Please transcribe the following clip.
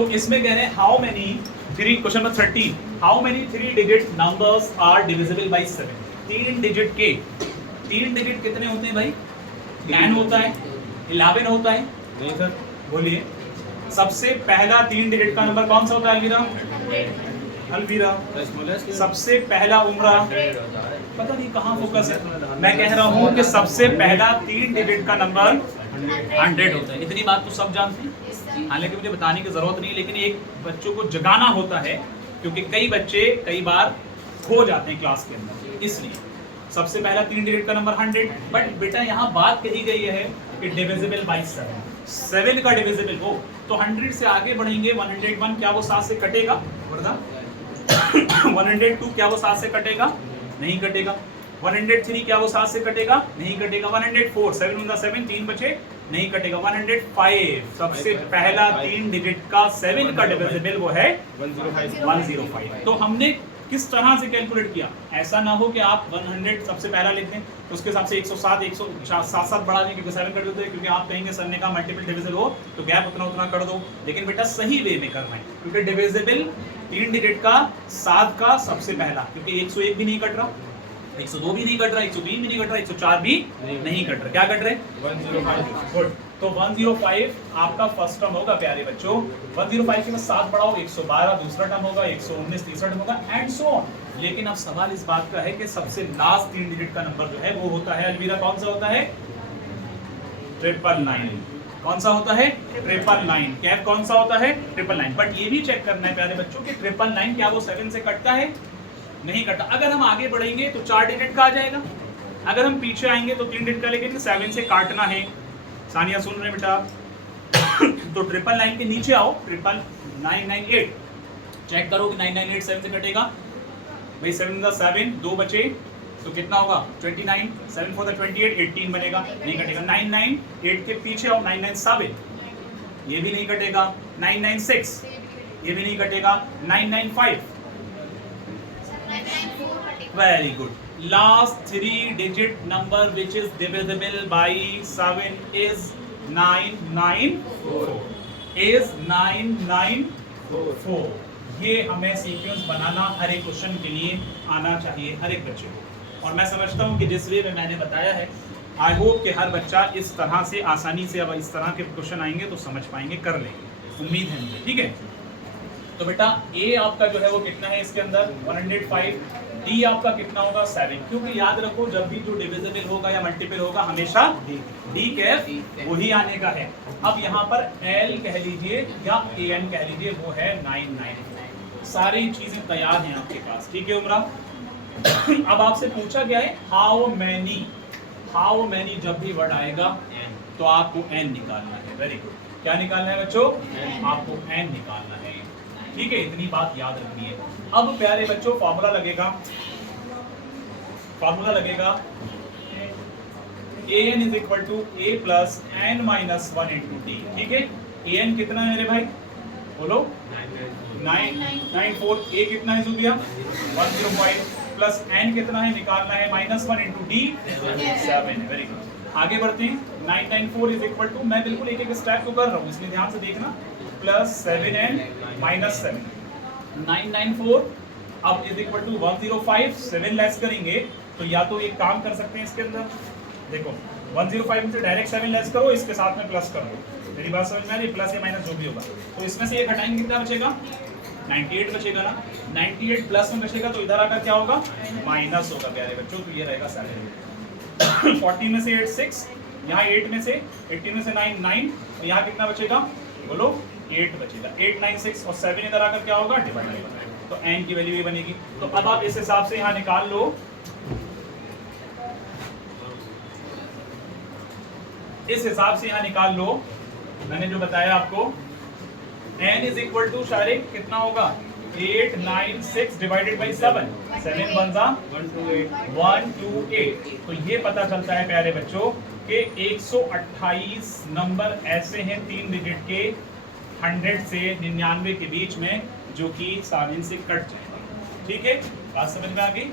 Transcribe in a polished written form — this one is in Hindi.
तो इसमें कह रहे हैं how many three, question number 13, how many 3 digit numbers are divisible by 7। 3 digit के 3 डिजिट कितने होते हैं भाई? 10 होता है, 11 होता है? नहीं सर। बोलिए सबसे पहला 3 डिजिट का नंबर कौन सा होता है अलवीरा? अलवीरा सबसे पहला उम्रा, पता नहीं कहाँ फोकस है। मैं कह रहा हूँ कि सबसे पहला 3 डिजिट का नंबर 100 होता है। इतनी बात तो सब जानते हैं, हालांकि मुझे बताने की जरूरत नहीं, लेकिन एक बच्चों को जगाना होता है क्योंकि कई बच्चे कई बार खो जाते हैं क्लास के अंदर, इसलिए सबसे पहला 3 डिजिट का नंबर 100। बट बेटा यहाँ बात कही गई है कि डिविजिबल बाय 7 का डिविजिबल हो, तो 100 से आगे बढ़ेंगे। 101 क्या वो 7 से कटेगा? वर्दा 102 क्या वो 7 से कटेगा? नहीं कटेगा। 103 क्या वो 7 से कटेगा? नहीं कटेगा। 104 7 होगा 7, 3 बचे, नहीं कटेगा। 105 सबसे पहला 3 डिजिट का 7 का डिविजिबल वो है 105। तो हमने किस तरह से कैलकुलेट किया? ऐसा ना हो कि आप 100 सबसे पहला लिख दें, तो उसके हिसाब से 107 107 बढ़ा दें क्योंकि 7 कर देते हैं, क्योंकि आप कहेंगे सर ने कहा मल्टीपल डिविजिबल हो तो गैप उतना उतना कर दो। लेकिन बेटा सही वे में करना है, क्योंकि डिविजिबल 3 डिजिट का 7 का सबसे पहला, क्योंकि 101 भी नहीं कट रहा, 102 भी नहीं कट रहा, 103 भी नहीं कट रहा, 104 भी नहीं कट रहा, क्या कट रहे? 105। गुड। तो 105 आपका फर्स्ट टर्म होगा प्यारे बच्चों। 105 के बाद 7 बढ़ाओ 112 दूसरा टर्म होगा, 119 तीसरा टर्म होगा, एंड सो ऑन। लेकिन अब सवाल इस बात का है कि सबसे लास्ट 3 डिजिट का नंबर जो है वो होता है अलवीरा, कौन सा होता है? 999। कौन सा होता है? 999। कैप कौन सा होता है? 999। बट ये भी चेक करना है प्यारे बच्चों कि 999 क्या वो 7 से कटता है? नहीं कटता। अगर हम आगे बढ़ेंगे तो 4 डिजिट का आ जाएगा, अगर हम पीछे आएंगे तो 3 डिजिट का, लेकिन 7 से काटना है। सानिया सुन रहे बेटा? तो 999 के नीचे आओ, 99998 चेक करो कि 998 7 से कटेगा भाई। 7 का 7, 2 बचे तो कितना होगा? 29, 7 4 28, 18 बनेगा, नहीं कटेगा। 998 के पीछे आओ, 997 ये भी नहीं कटेगा। 996 ये भी नहीं कटेगा। 995 very good. Last 3 digit number which is divisible by 7 is 994, is 994। ये हमें सीक्वेंस बनाना हर एक क्वेश्चन के लिए आना चाहिए, हर एक बच्चे को। और मैं समझता हूँ कि जिस वे में मैंने बताया है, आई होप कि हर बच्चा इस तरह से आसानी से अब इस तरह के क्वेश्चन आएंगे तो समझ पाएंगे, कर लेंगे, उम्मीद है मुझे। ठीक है, तो बेटा ए आपका जो है वो कितना है इसके अंदर? 105। डी आपका कितना होगा? 7। क्योंकि याद रखो जब भी जो डिविजिबल होगा या मल्टीपल होगा हमेशा डी कैप वही आने का है। अब यहाँ पर एल कह लीजिए या ए एन कह लीजिए, वो है 999। सारी चीजें तैयार हैं आपके पास, ठीक है उमरा? अब आपसे पूछा गया है हाउ मैनी जब भी वर्ड आएगा तो आपको एन निकालना है। Very good. क्या निकालना है बच्चों? आपको एन निकालना है, ठीक है? इतनी बात याद रखनी है। अब प्यारे बच्चों फॉर्मूला लगेगा an is equal to a plus n minus 1 into d। ठीक है, an कितना है मेरे भाई? बोलो। 994। a कितना है जुबिया? 105 प्लस n कितना है निकालना है? -1 into d 7। Very good. आगे बढ़ते हैं। 994 is equal to, मैं बिल्कुल एक एक स्टेप को कर रहा हूँ इसलिए ध्यान से देखना, प्लस 7n माइनस 7। 994 अब इज इक्वल टू 105। 7 लेस करेंगे तो या तो एक काम कर सकते हैं इसके अंदर, देखो 105 में से डायरेक्ट 7 लेस करो, इसके साथ में प्लस कर दो। मेरी बात समझ में आ रही है? प्लस या माइनस जो भी होगा, तो इसमें से एक हटाएंगे कितना बचेगा? 98 बचेगा ना। 98 प्लस में बचेगा तो इधर आकर क्या होगा? माइनस होगा प्यारे बच्चों, तो ये रहेगा 7। 40 में से 8 6, यहाँ 8 में से 18 में से 9 9, तो यहाँ कितना बचेगा? बोलो 8 बचेगा। 8 9 6 और 7 इधर आकर क्या होगा? डिवाइड, तो n की वैल्यू ये बनेगी। तो अब आप इस हिसाब से यहाँ निकाल लो, इस हिसाब से यहाँ निकाल लो, मैंने जो बताया आपको। n इज इक्वल टू शारिक कितना होगा? 8 9 6 डिवाइडेड बाई 7, 7 1 जा 128। तो ये पता चलता है प्यारे बच्चों कि 128 नंबर ऐसे हैं 3 डिजिट के 100 से 99 के बीच में जो कि 7 से कट जाएंगे। ठीक है, बात समझ में आ गई?